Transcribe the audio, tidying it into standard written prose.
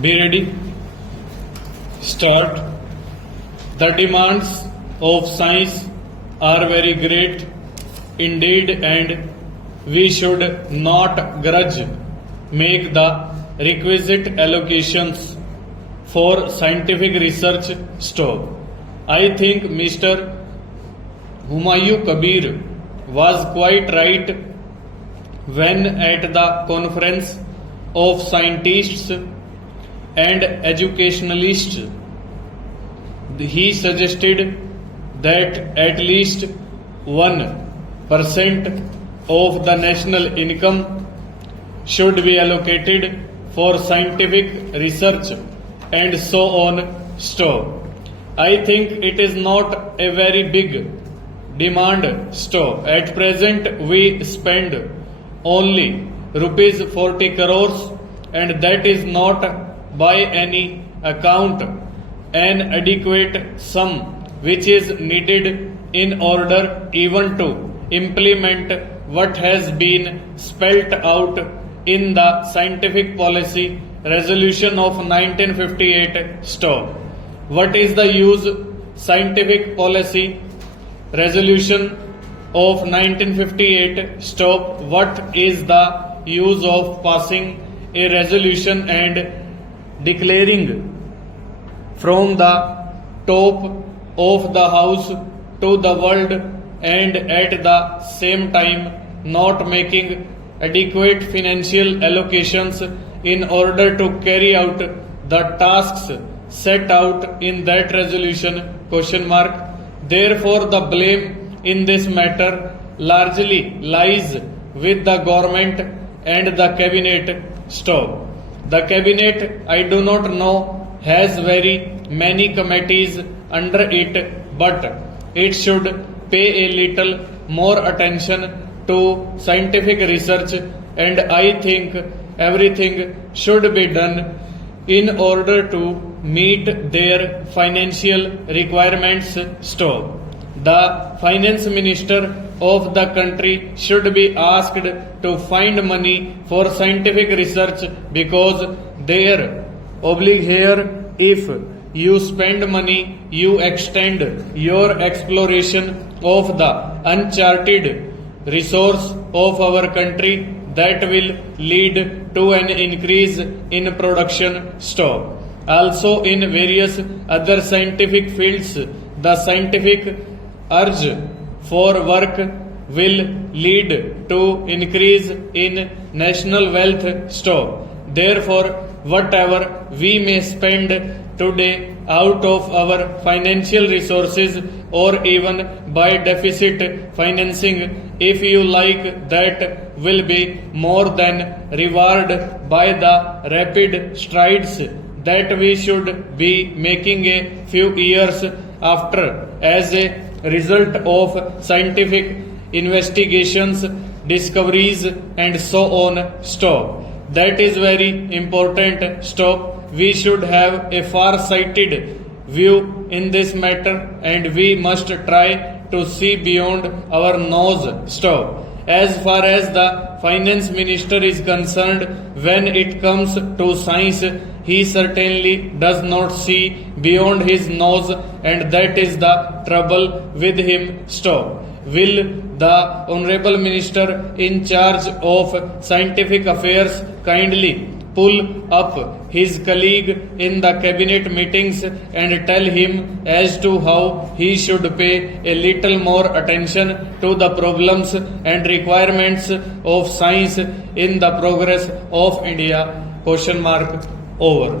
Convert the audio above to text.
Be ready. Start. The demands of science are very great indeed, and we should not grudge make the requisite allocations for scientific research stop. I think Mr. Humayun Kabir was quite right when at the conference of scientists and educationalists he suggested that at least 1% of the national income should be allocated for scientific research and so on. Stop. I think it is not a very big demand. Stop. At present we spend only rupees 40 crores, and that is not by any account an adequate sum which is needed in order even to implement what has been spelt out in the Scientific Policy Resolution of 1958. Stop. What is the use? Scientific Policy Resolution of 1958. Stop. What is the use of passing a resolution and declaring from the top of the house to the world, and at the same time not making adequate financial allocations in order to carry out the tasks set out in that resolution? Question mark. Therefore the blame in this matter largely lies with the government and the cabinet. Stop. The cabinet, I do not know, has very many committees under it, but it should pay a little more attention to scientific research, and I think everything should be done in order to meet their financial requirements. Stop. The finance minister of the country should be asked to find money for scientific research, because their obligation here, if you spend money, you extend your exploration of the uncharted resource of our country that will lead to an increase in production. Stop. Also in various other scientific fields, the scientific urge for work will lead to increase in national wealth. Stop. Therefore, whatever we may spend today out of our financial resources, or even by deficit financing, if you like, that will be more than rewarded by the rapid strides that we should be making a few years after as a result of scientific investigations, discoveries, and so on. Stop. That is very important. Stop. We should have a far-sighted view in this matter, and we must try to see beyond our nose. Stop. As far as the finance minister is concerned, when it comes to science, he certainly does not see beyond his nose, and that is the trouble with him. Stop. Will the Honorable Minister in charge of Scientific Affairs kindly pull up his colleague in the cabinet meetings and tell him as to how he should pay a little more attention to the problems and requirements of science in the progress of India? Question mark. Over.